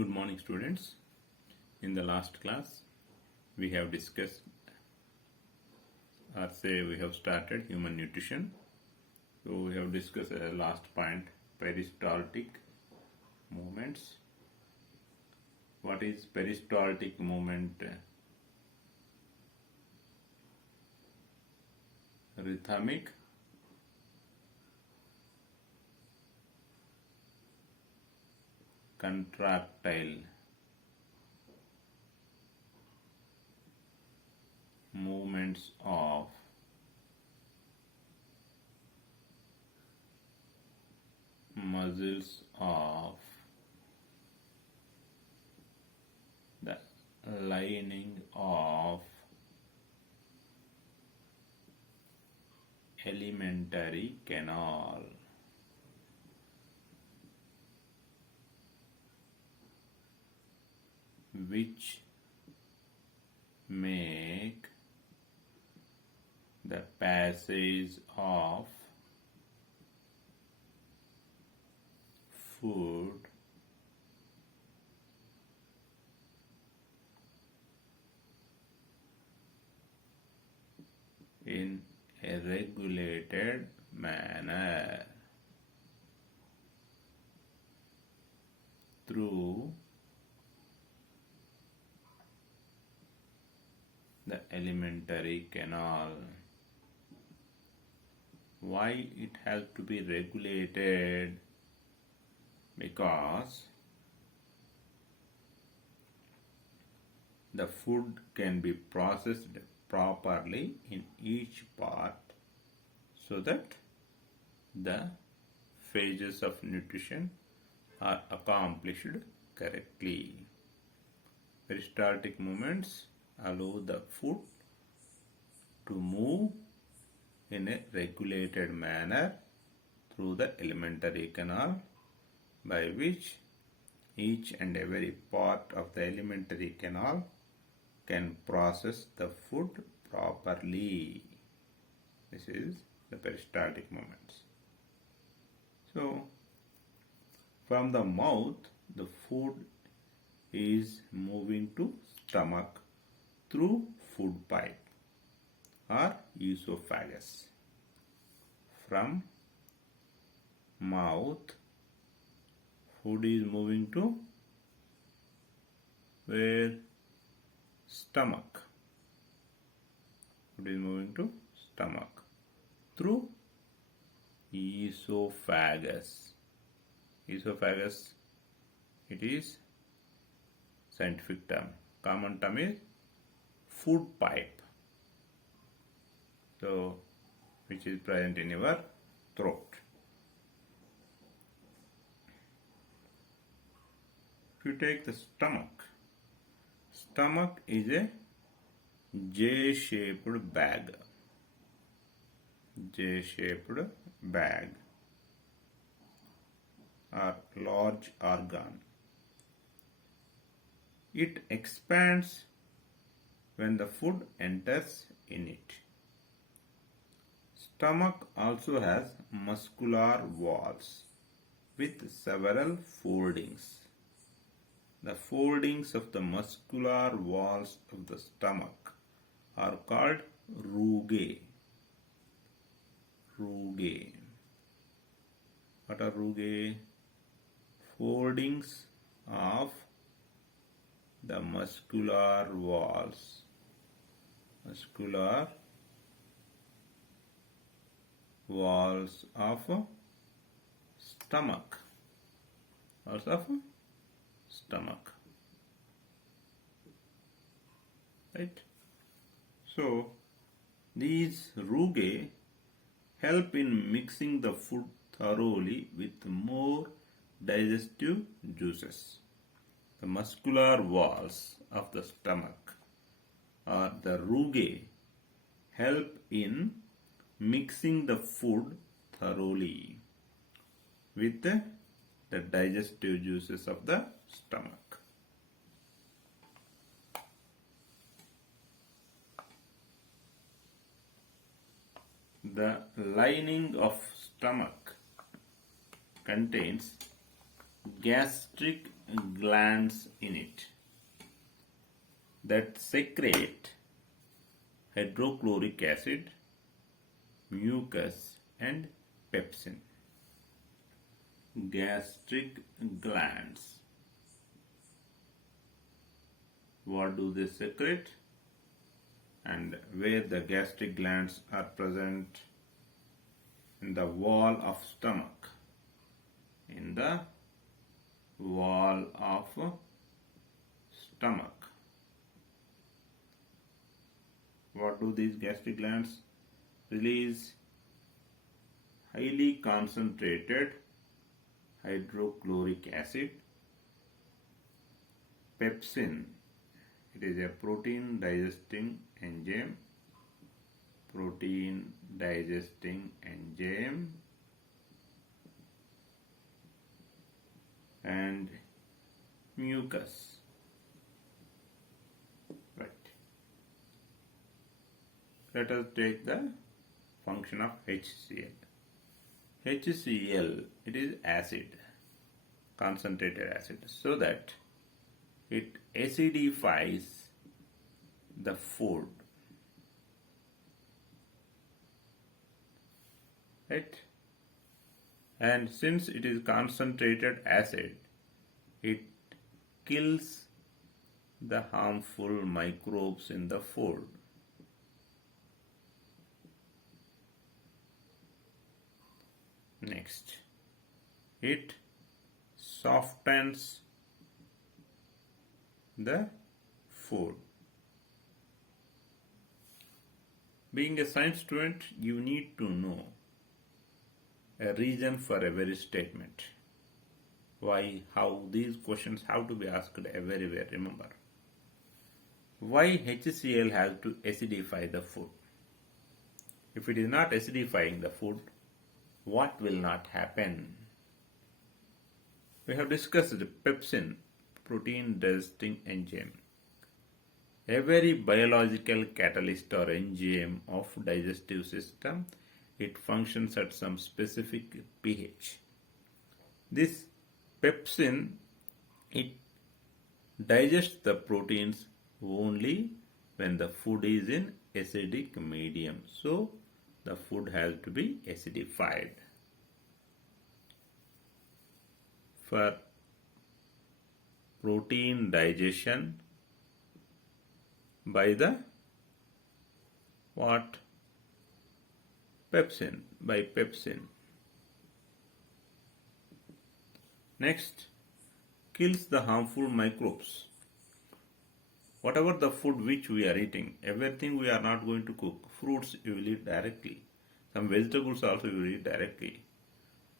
Good morning, students. In the last class, we have discussed, we have started human nutrition. So we have discussed last point, peristaltic movements. What is peristaltic movement? Rhythmic, contractile movements of muscles of the lining of alimentary canal. Which make the passage of food in a regulated manner through the alimentary canal. Why it has to be regulated? Because the food can be processed properly in each part so that the phases of nutrition are accomplished correctly. Peristaltic movements allow the food to move in a regulated manner through the alimentary canal, by which each and every part of the alimentary canal can process the food properly. This is the peristaltic movements. So, from the mouth, the food is moving to stomach through food pipe or esophagus. From mouth, food is moving to where? Stomach. Food is moving to stomach through esophagus. Esophagus, it is scientific term. Common term is food pipe. So, which is present in your throat. If you take the stomach is a J-shaped bag. J-shaped bag or large organ. It expands when the food enters in it. Stomach also has muscular walls with several foldings. The foldings of the muscular walls of the stomach are called rugae. Rugae. What are rugae? Foldings of the muscular walls. Muscular walls of stomach. Walls of stomach. Right? So, these rugae help in mixing the food thoroughly with more digestive juices. The muscular walls of the stomach or the rugae help in mixing the food thoroughly with the digestive juices of the stomach. The lining of stomach contains gastric glands in it that secrete hydrochloric acid, mucus, and pepsin. Gastric glands. What do they secrete? And where the gastric glands are present? In the wall of stomach. In the wall of stomach. What do these gastric glands release? Highly concentrated hydrochloric acid, pepsin. It is a protein digesting enzyme. Protein digesting enzyme. And mucus. Right. Let us take the function of HCl. HCl, it is acid, concentrated acid, so that it acidifies the food. Right? And since it is concentrated acid, it kills the harmful microbes in the food. Next, it softens the food. Being a science student, you need to know a reason for every statement. Why, how, these questions have to be asked everywhere, remember. Why HCl has to acidify the food? If it is not acidifying the food, what will not happen? We have discussed the pepsin, protein digesting enzyme. Every biological catalyst or enzyme of digestive system, it functions at some specific pH. This pepsin, it digests the proteins only when the food is in acidic medium. So, the food has to be acidified. For protein digestion by the what? Pepsin, by pepsin. Next, kills the harmful microbes. Whatever the food which we are eating, everything we are not going to cook. Fruits you will eat directly. Some vegetables also you will eat directly.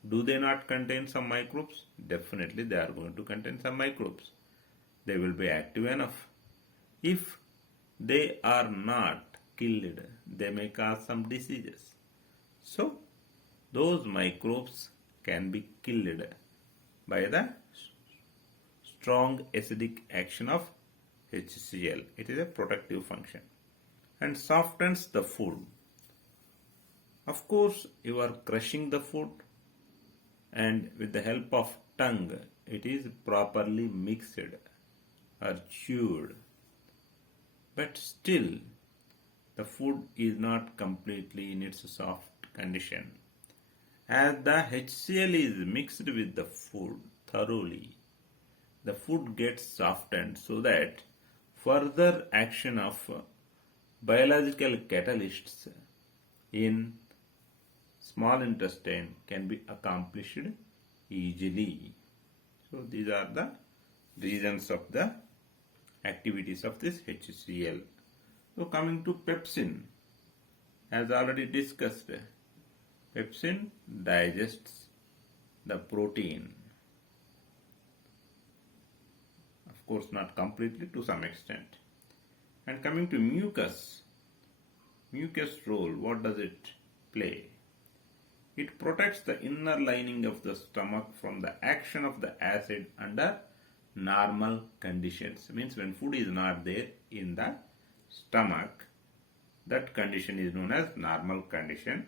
Do they not contain some microbes? Definitely they are going to contain some microbes. They will be active enough. If they are not killed, they may cause some diseases. So, those microbes can be killed by the strong acidic action of HCl. It is a protective function and softens the food. Of course, you are crushing the food and with the help of tongue, it is properly mixed or chewed. But still, the food is not completely in its soft condition. As the HCl is mixed with the food thoroughly, the food gets softened so that further action of biological catalysts in small intestine can be accomplished easily. So these are the reasons of the activities of this HCl. So coming to pepsin, as already discussed, pepsin digests the protein. Of course, not completely, to some extent. And coming to mucus, mucus role, what does it play? It protects the inner lining of the stomach from the action of the acid under normal conditions. Means when food is not there in the stomach, that condition is known as normal condition.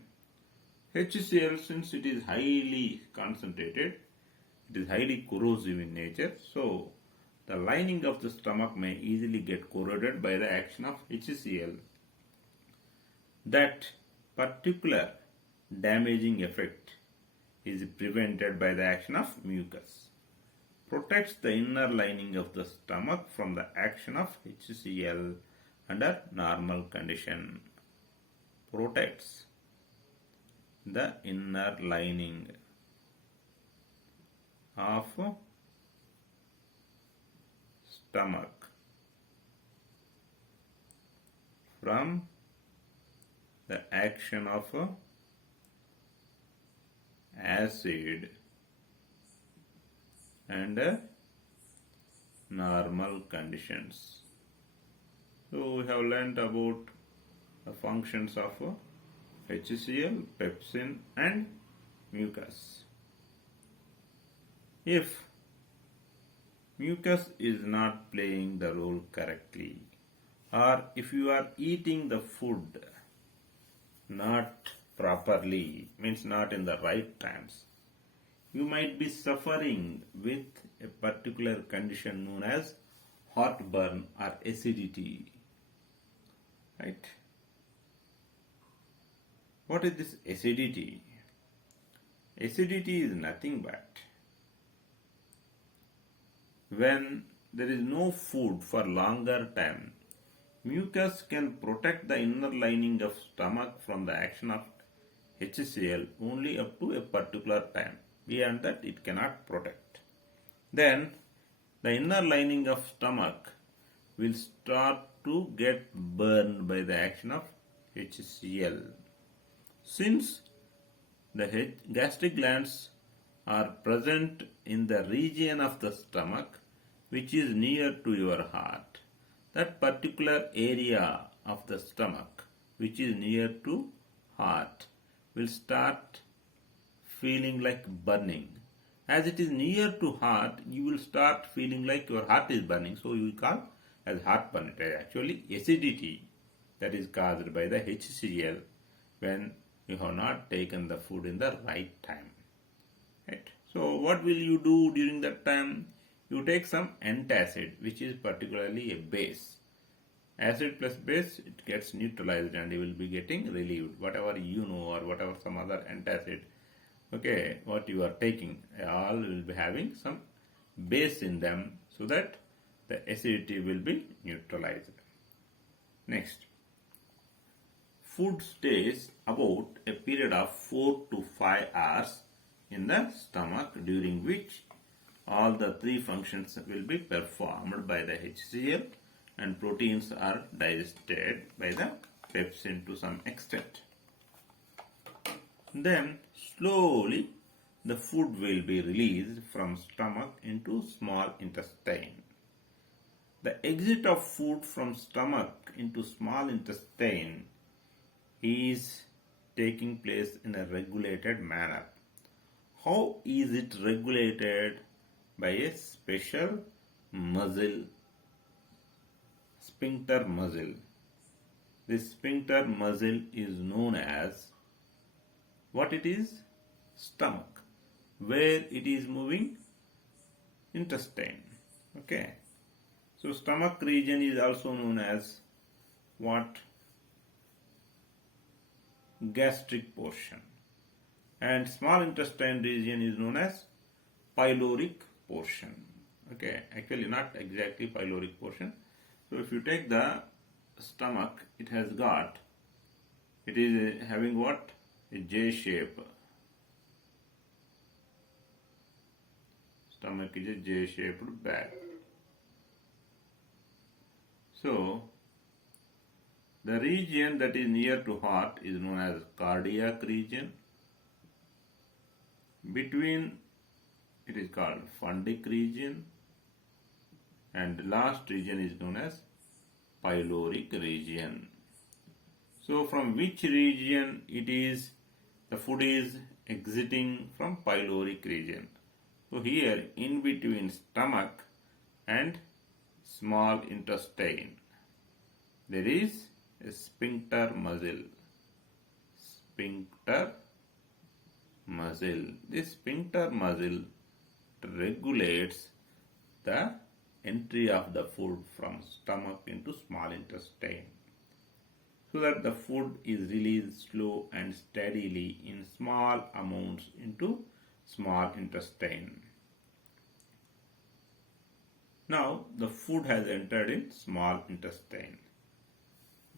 HCl, since it is highly concentrated, It is highly corrosive in nature, so the lining of the stomach may easily get corroded by the action of HCl. That particular damaging effect is prevented by the action of mucus. Protects the inner lining of the stomach from the action of HCl under normal condition. Protects the inner lining of stomach from the action of acid and normal conditions. So we have learnt about the functions of HCl, pepsin and mucus. If mucus is not playing the role correctly, or if you are eating the food not properly, means not in the right times, you might be suffering with a particular condition known as heartburn or acidity. Right? What is this acidity? Acidity is nothing but when there is no food for longer time, mucus can protect the inner lining of stomach from the action of HCl only up to a particular time. Beyond that, it cannot protect. Then, the inner lining of stomach will start to get burned by the action of HCl. Since the gastric glands are present in the region of the stomach which is near to your heart, that particular area of the stomach which is near to heart will start feeling like burning. As it is near to heart, you will start feeling like your heart is burning, so you call as heartburn. It is actually acidity that is caused by the HCl when you have not taken the food in the right time. Right? So what will you do during that time? You take some antacid, which is particularly a base. Acid plus base, it gets neutralized and you will be getting relieved. Whatever you know or whatever some other antacid, okay, what you are taking, all will be having some base in them so that the acidity will be neutralized. Next, food stays about a period of 4 to 5 hours in the stomach, during which all the three functions will be performed by the HCl and proteins are digested by the pepsin to some extent. Then slowly the food will be released from stomach into small intestine. The exit of food from stomach into small intestine is taking place in a regulated manner. How is it regulated? By a special muscle, sphincter muscle. This sphincter muscle is known as what it is? Stomach. Where it is moving? Intestine. Okay. So stomach region is also known as what? Gastric portion. And small intestine region is known as pyloric portion. Okay, actually not exactly pyloric portion. So if you take the stomach, it is having what? A J shape. Stomach is a J shaped bag. So the region that is near to heart is known as cardiac region. Between it is called fundic region, and last region is known as pyloric region. So from which region the food is exiting? From pyloric region. So here in between stomach and small intestine there is a sphincter muscle. Sphincter muscle. This sphincter muscle regulates the entry of the food from stomach into small intestine so that the food is released slow and steadily in small amounts into small intestine. Now the food has entered in small intestine.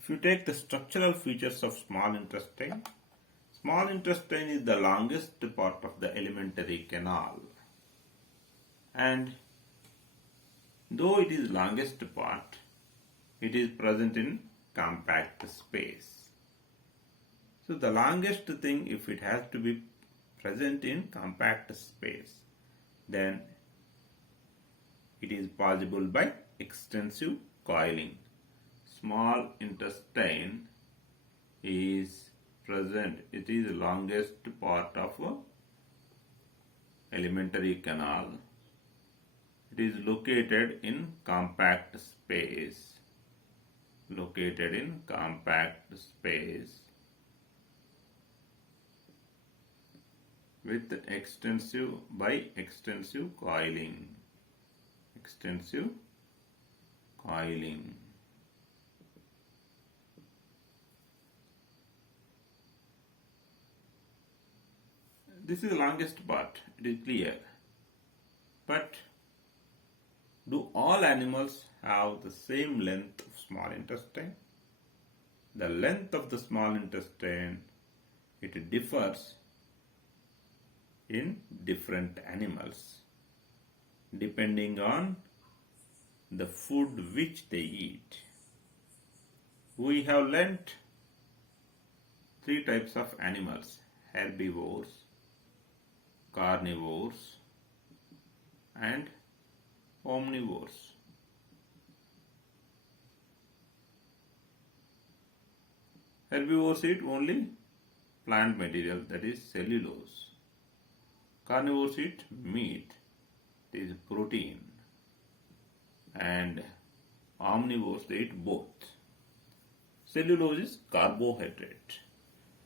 If you take the structural features of small intestine is the longest part of the alimentary canal, and though it is longest part, it is present in compact space. So the longest thing, if it has to be present in compact space, then it is possible by extensive coiling. Small intestine is present, it is the longest part of alimentary canal. It is located in compact space. Located in compact space with extensive coiling. Extensive coiling. This is the longest part, it is clear. But do all animals have the same length of small intestine? The length of the small intestine, it differs in different animals depending on the food which they eat. We have learnt three types of animals: herbivores, carnivores, and omnivores. Herbivores eat only plant material, that is cellulose. Carnivores eat meat, that is protein. And omnivores, they eat both. Cellulose is carbohydrate,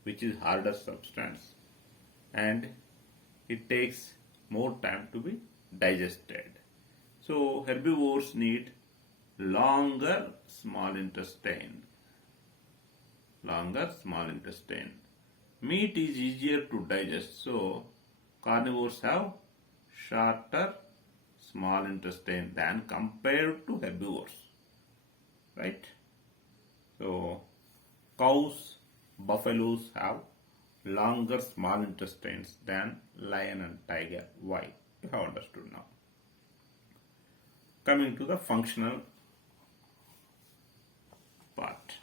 which is harder substance, and it takes more time to be digested. So herbivores need longer small intestine. Longer small intestine. Meat is easier to digest, so carnivores have shorter small intestine than compared to herbivores. Right? So cows, buffaloes have longer small intestines than lion and tiger. Why? You have understood now. Coming to the functional part.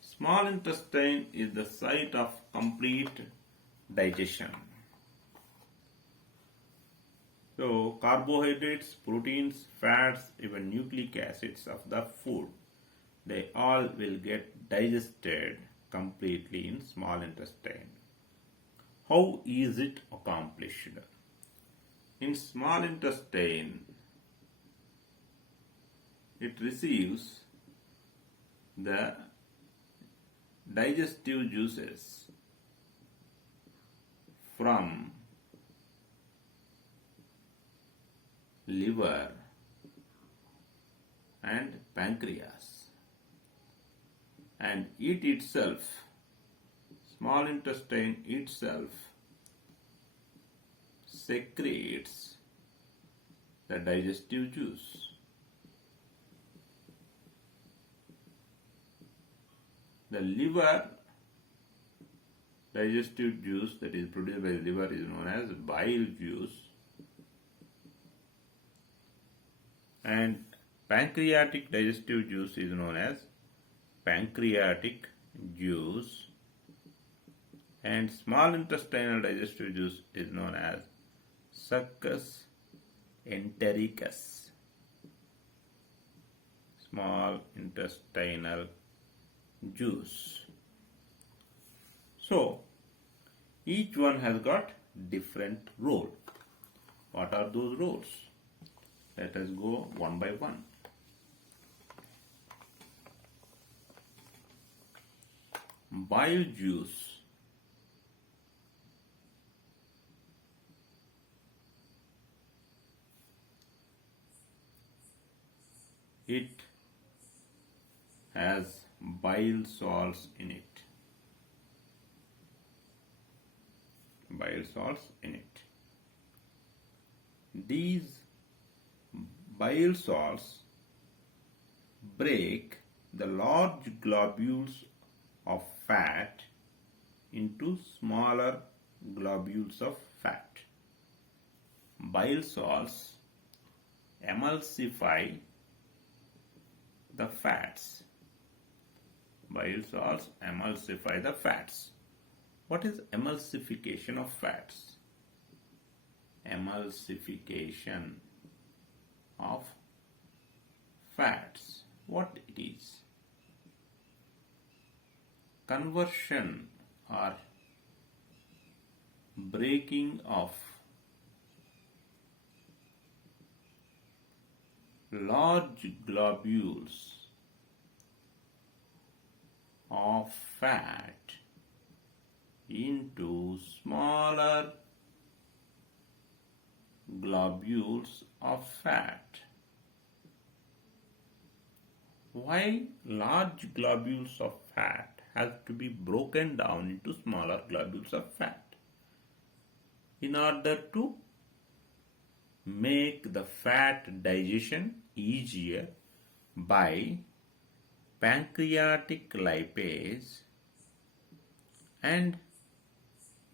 Small intestine is the site of complete digestion. So carbohydrates, proteins, fats, even nucleic acids of the food, they all will get digested completely in small intestine. How is it accomplished? In small intestine, it receives the digestive juices from liver and pancreas, and it itself, small intestine itself, secretes the digestive juice. The liver digestive juice that is produced by the liver is known as bile juice, and pancreatic digestive juice is known as pancreatic juice, and small intestinal digestive juice is known as succus entericus. Small intestinal juice. So each one has got different role. What are those roles? Let us go one by one. Bile juice it has bile salts in it. Bile salts in it. These bile salts break the large globules of fat into smaller globules of fat. Bile salts emulsify the fats. Bile salts emulsify the fats. What is emulsification of fats? Emulsification of fats. What it is? Conversion or breaking of large globules of fat into smaller globules of fat. Why large globules of fat have to be broken down into smaller globules of fat? In order to make the fat digestion easier by pancreatic lipase and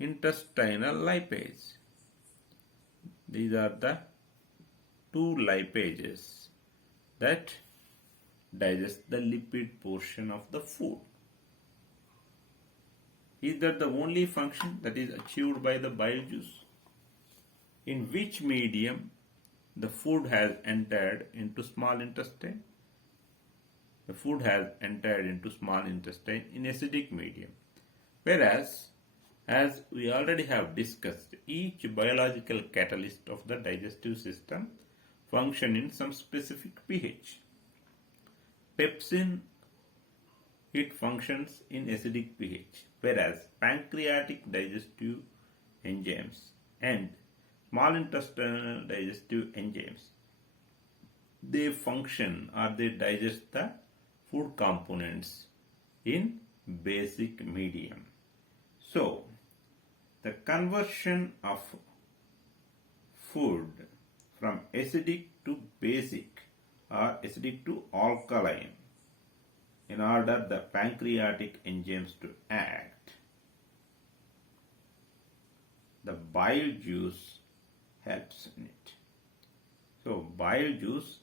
intestinal lipase. These are the two lipases that digest the lipid portion of the food. Is that the only function that is achieved by the bile juice? In which medium the food has entered into small intestine? The food has entered into small intestine in acidic medium. Whereas, as we already have discussed, each biological catalyst of the digestive system function in some specific pH. Pepsin, it functions in acidic pH, whereas pancreatic digestive enzymes and small intestinal digestive enzymes, they function or they digest the food components in basic medium. So, the conversion of food from acidic to basic or acidic to alkaline, in order the pancreatic enzymes to act, the bile juice helps in it. So, bile juice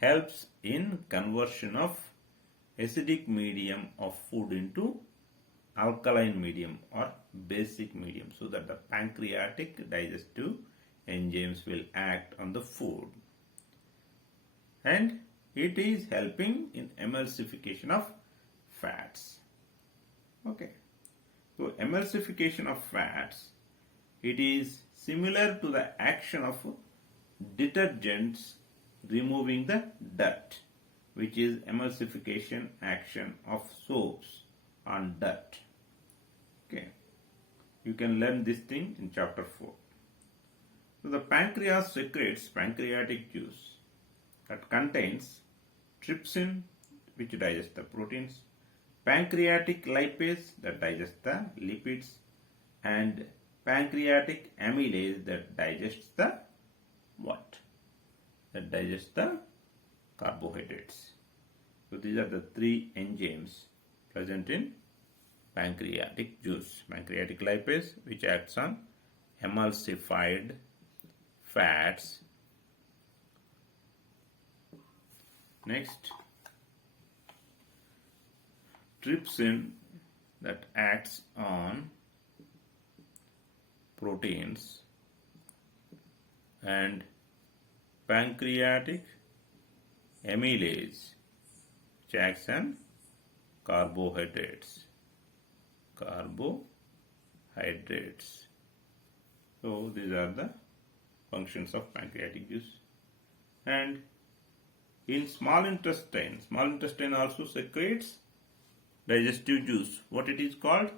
helps in conversion of acidic medium of food into alkaline medium or basic medium, so that the pancreatic digestive enzymes will act on the food, and it is helping in emulsification of fats. Okay, so emulsification of fats, it is similar to the action of detergents removing the dirt, which is emulsification action of soaps on dirt. Okay, you can learn this thing in chapter 4. So the pancreas secretes pancreatic juice that contains trypsin, which digests the proteins, pancreatic lipase that digests the lipids, and pancreatic amylase that digests the what? That digests the carbohydrates. So these are the three enzymes present in pancreatic juice. Pancreatic lipase, which acts on emulsified fats. Next, trypsin that acts on proteins, and pancreatic amylase which acts on carbohydrates. So these are the functions of pancreatic juice. And in small intestine also secretes digestive juice. What it is called?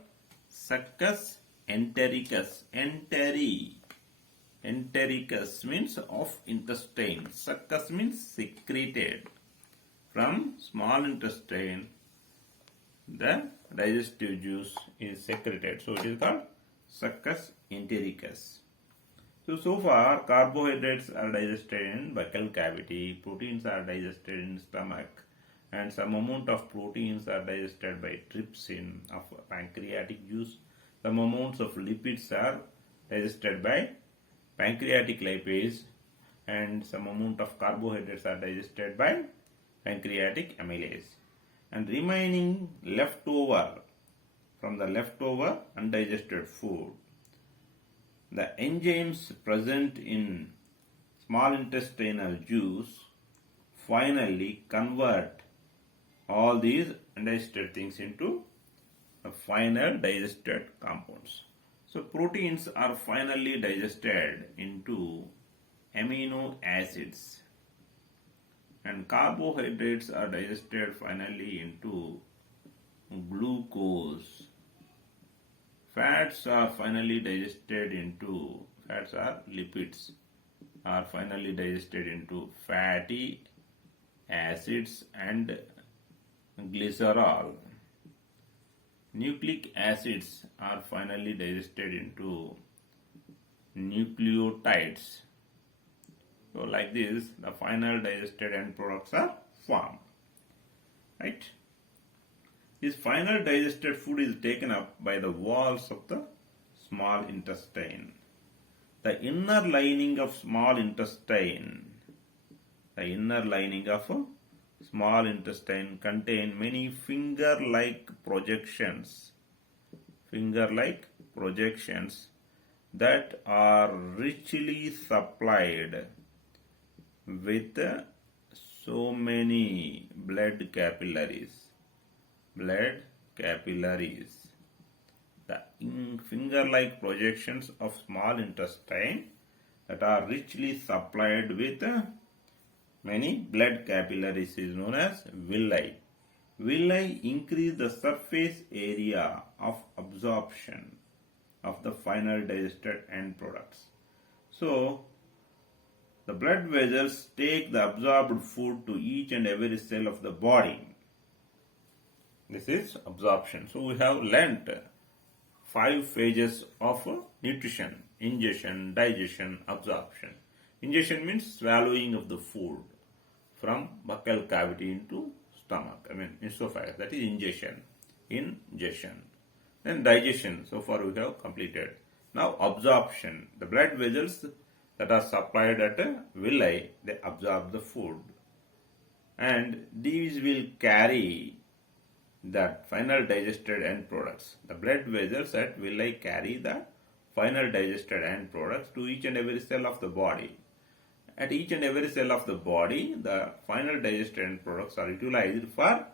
Succus entericus. Entericus means of intestine. Succus means secreted. From small intestine, the digestive juice is secreted. So it is called succus entericus. So far, carbohydrates are digested in buccal cavity, proteins are digested in stomach, and some amount of proteins are digested by trypsin of pancreatic juice. Some amounts of lipids are digested by pancreatic lipase, and some amount of carbohydrates are digested by pancreatic amylase. And remaining leftover from the leftover undigested food, the enzymes present in small intestinal juice finally convert all these undigested things into the final digested compounds. So proteins are finally digested into amino acids, and carbohydrates are digested finally into glucose. Fats are finally digested into, fats are lipids, are finally digested into fatty acids and glycerol. Nucleic acids are finally digested into nucleotides. So like this, the final digested end products are formed. Right? This final digested food is taken up by the walls of the small intestine. The inner lining of small intestine, contain many finger-like projections that are richly supplied with so many blood capillaries. The finger-like projections of small intestine that are richly supplied with many blood capillaries is known as villi. Villi increase the surface area of absorption of the final digested end products. So, the blood vessels take the absorbed food to each and every cell of the body. This is absorption. So we have learnt 5 phases of nutrition: ingestion, digestion, absorption. Ingestion means swallowing of the food from buccal cavity into stomach, esophagus. That is ingestion. Then digestion. So far we have completed. Now absorption. The blood vessels that are supplied at villi, they absorb the food, and these will carry the final digested end products. The blood vessels at villi carry the final digested end products to each and every cell of the body. At each and every cell of the body, the final digested end products are utilized for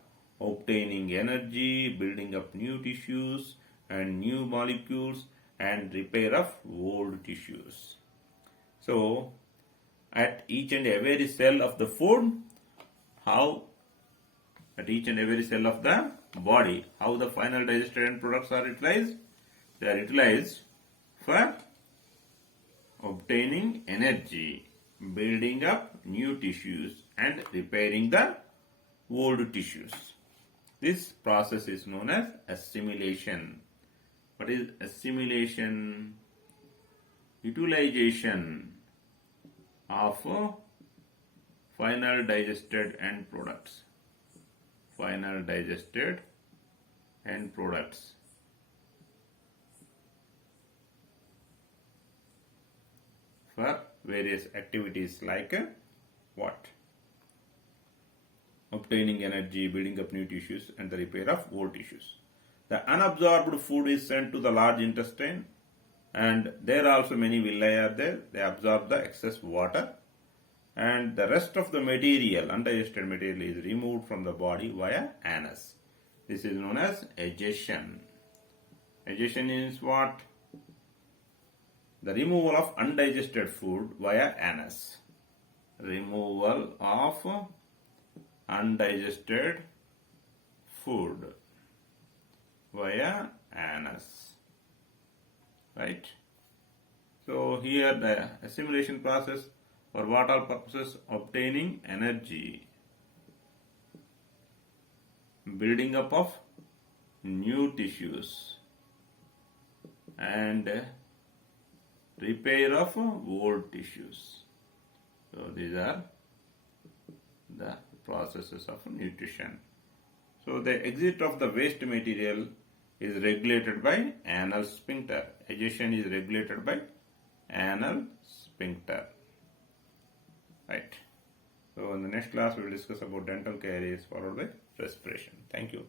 obtaining energy, building up new tissues and new molecules, and repair of old tissues. So, at each and every cell of the food, at each and every cell of the body, how the final digested end products are utilized? They are utilized for obtaining energy, building up new tissues, and repairing the old tissues. This process is known as assimilation. What is assimilation? Utilization of final digested end products. Final digested end products for various activities like what? Obtaining energy, building up new tissues, and the repair of old tissues. The unabsorbed food is sent to the large intestine, and there also many villi are there. They absorb the excess water, and the rest of the material, undigested material, is removed from the body via anus. This is known as egestion. Egestion is what? The removal of undigested food via anus. Removal of undigested food via anus. Right? So here the assimilation process, for what all purposes? Obtaining energy, building up of new tissues, and repair of old tissues. So these are the processes of nutrition. So the exit of the waste material is regulated by anal sphincter. Ejection is regulated by anal sphincter. Right. So in the next class we will discuss about dental caries followed by respiration. Thank you.